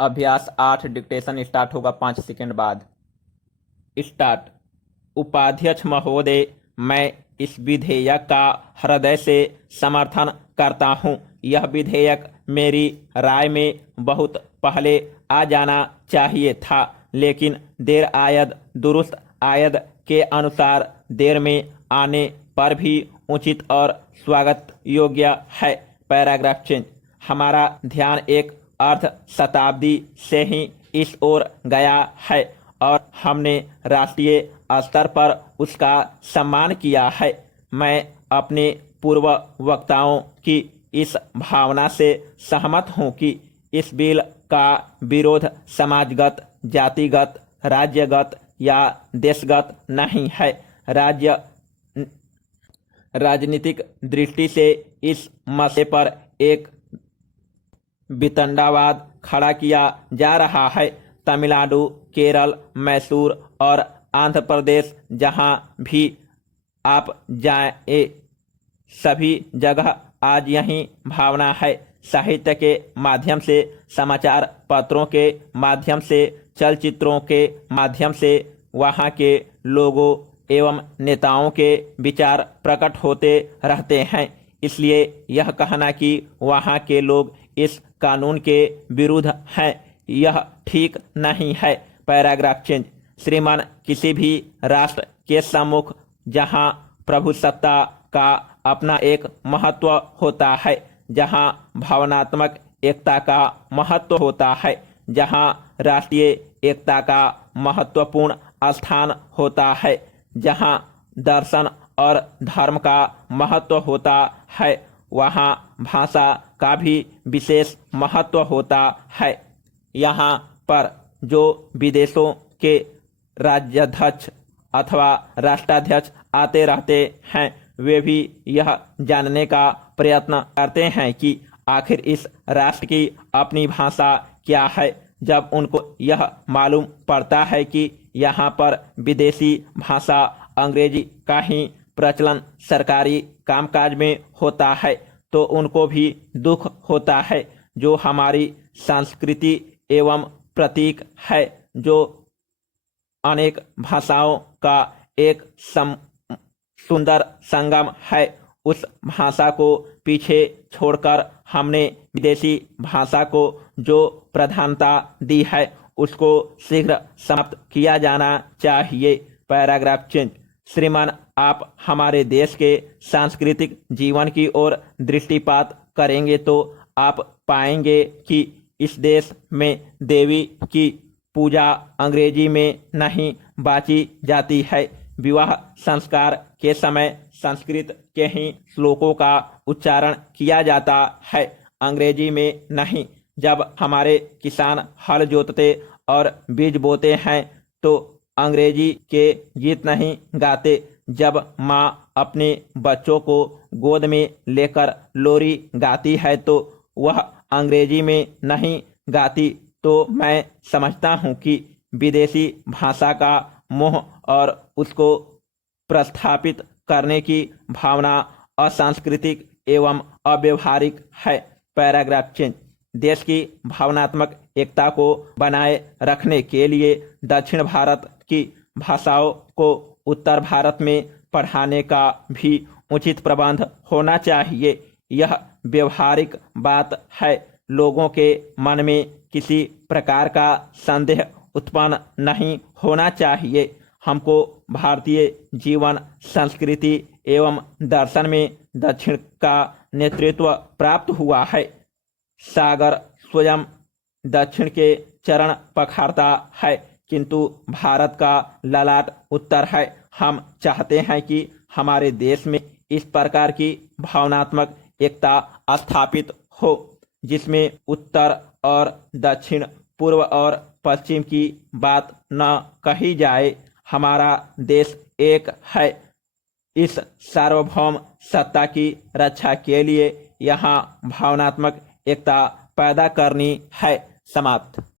अभ्यास 8 dictation start होगा 5 second बाद। स्टार्ट। उपाध्यक्ष महोदय, मैं इस विधेयक का हृदय से समर्थन करता हूं। यह विधेयक मेरी राय में बहुत पहले आ जाना चाहिए था, लेकिन देर आयद दुरुस्त आयद के अनुसार देर में आने पर भी उचित और स्वागत योग्य है। Paragraph change. हमारा ध्यान एक अर्ध शताब्दी से ही इस ओर गया है और हमने राष्ट्रीय स्तर पर उसका सम्मान किया है। मैं अपने पूर्व वक्ताओं की इस भावना से सहमत हूं कि इस बिल का विरोध समाजगत, जातिगत, राज्यगत या देशगत नहीं है। राजनीतिक दृष्टि से इस मसले पर एक वितंडावाद खड़ा किया जा रहा है। तमिलनाडु, केरल, मैसूर और आंध्र प्रदेश, जहां भी आप जाए सभी जगह आज यही भावना है। साहित्य के माध्यम से, समाचार पत्रों के माध्यम से, चलचित्रों के माध्यम से वहां के लोगों एवं नेताओं के विचार प्रकट होते रहते हैं। इसलिए यह कहना कि वहां के लोग इस कानून के विरुद्ध हैं, यह ठीक नहीं है। Paragraph change. श्रीमान, किसी भी राष्ट्र के सम्मुख जहां प्रभुसत्ता का अपना एक महत्व होता है, जहां भावनात्मक एकता का महत्व होता है, जहां राष्ट्रीय एकता का महत्वपूर्ण स्थान होता है, जहां दर्शन और धर्म का महत्व होता है, वहां भाषा का भी विशेष महत्व होता है। यहाँ पर जो विदेशों के राज्याध्यक्ष अथवा राष्ट्राध्यक्ष आते रहते हैं, वे भी यह जानने का प्रयत्न करते हैं कि आखिर इस राष्ट्र की अपनी भाषा क्या है। जब उनको यह मालूम पड़ता है कि यहाँ पर विदेशी भाषा अंग्रेजी का ही प्रचलन सरकारी कामकाज में होता है, तो उनको भी दुख होता है। जो हमारी संस्कृति एवं प्रतीक है, जो अनेक भाषाओं का एक सुंदर संगम है, उस भाषा को पीछे छोड़कर हमने विदेशी भाषा को जो प्रधानता दी है, उसको शीघ्र समाप्त किया जाना चाहिए। Paragraph change. श्रीमान, आप हमारे देश के सांस्कृतिक जीवन की ओर दृष्टिपात करेंगे तो आप पाएंगे कि इस देश में देवी की पूजा अंग्रेजी में नहीं बाची जाती है। विवाह संस्कार के समय संस्कृत के ही श्लोकों का उच्चारण किया जाता है, अंग्रेजी में नहीं। जब हमारे किसान हल जोतते और बीज बोते हैं तो अंग्रेजी के गीत नहीं गाते। जब माँ अपने बच्चों को गोद में लेकर लोरी गाती है तो वह अंग्रेजी में नहीं गाती। तो मैं समझता हूँ कि विदेशी भाषा का मोह और उसको प्रस्थापित करने की भावना असांस्कृतिक एवं अव्यवहारिक है। Paragraph change. देश की भावनात्मक एकता को बनाए रखने के लिए दक्षिण भारत की भाषाओं को उत्तर भारत में पढ़ाने का भी उचित प्रबंध होना चाहिए। यह व्यवहारिक बात है। लोगों के मन में किसी प्रकार का संदेह उत्पन्न नहीं होना चाहिए। हमको भारतीय जीवन, संस्कृति एवं दर्शन में दक्षिण का नेतृत्व प्राप्त हुआ है। सागर स्वयं दक्षिण के चरण पखारता है, किंतु भारत का ललाट उत्तर है। हम चाहते हैं कि हमारे देश में इस प्रकार की भावनात्मक एकता स्थापित हो, जिसमें उत्तर और दक्षिण, पूर्व और पश्चिम की बात न कही जाए। हमारा देश एक है। इस सार्वभौम सत्ता की रक्षा के लिए यहाँ भावनात्मक एकता पैदा करनी है। समाप्त।